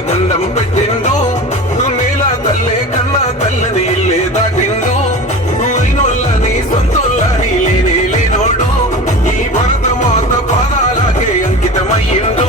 దండం పెట్టిండు నీలా తల్లే కన్నా తల్లిని ఇల్లే దాటిండు నొల్లని సొంతొల్లని లేనే లేనోడు ఈ భరత మాత పాదాలకే అంకితమయ్యిండు.